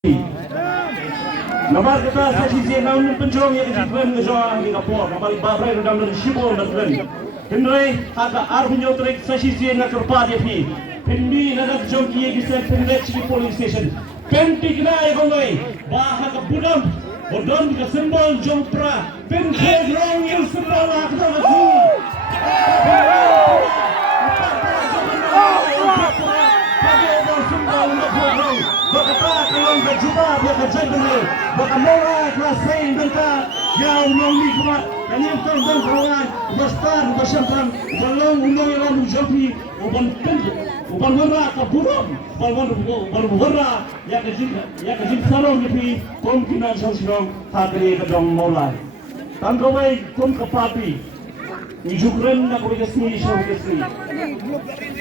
Nomor kita sesi namun pencong yang diklaim kejoa di kapor, nomor babrai dalam dari sibol dan Henry haka arhunyo trek sesi nak kerpa dia pi. Pendi nak jom kiye kisah pendek di polling station. Pentik na egongai, bah haka budam, bodon ke simbol jom pra. Pentik rong yang simbol akta lagi. Berjumpa dia kerja berkamera kelas lain mereka yang melalui kemat dan yang terdengar kerangan besar bersambung belum undang yang menjadi uban warna keburung uban warna yang kecil sarong lebih kemungkinan sosial hari kedong mulai dan kawai kom kepapi Nijukren nak kawai kesini syau kesini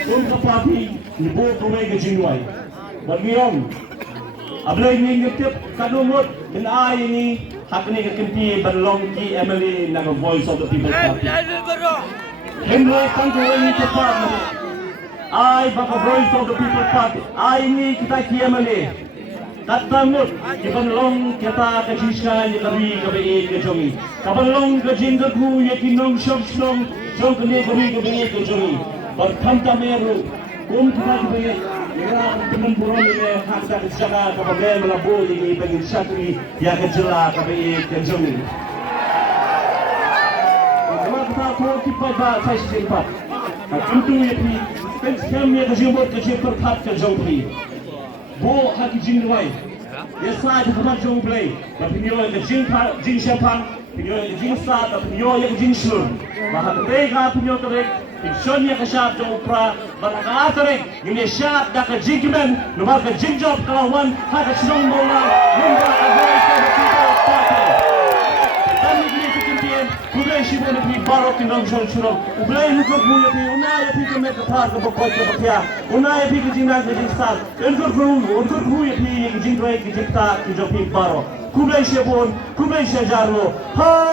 kom kepapi nibo kawai kejinwai bergiong Ablay ni ngutip kanumot dan ay ni hak ni kekempi berlong ki Emily na voice of the people party. Henry kanto ni tepat ay baka voice of the people party. Ay ni kita ki Emily. Tatamot ibanlong kita kajisha ni kami kami kejongi. Kabanlong kajinda ku yakinong shong jong kami kami kejongi. Berkanta meru kita kami teman buron ini hak jaga kepada melabur ini bagi syakri yang kejelah kami kejungi. Kalau kita tahu kita dah saya sempat. Tentu ini kami kejumpa kejumpa terhad kejumpa. Bo hak jinwai. Ya saya tempat jumpa. Tapi ni orang jin siapa? Ni orang jin sah. Tapi ni orang jin sur. Maka mereka punya terek. Insyaallah kesat jopra berakaterik ini syat dak jigmen nomor ke jinjob kawan hak senong bola nomor voice of the people party kami ini kekempian budaya sibuk ni barok tinong surong budaya nukur buya pi unai pi kemet kepat ke pokok ke pia unai pi ke jinang ke jinsal unkur buya pi ke jingrai ke jikta ke jopi barok kubay sibuk kubay sejaro ha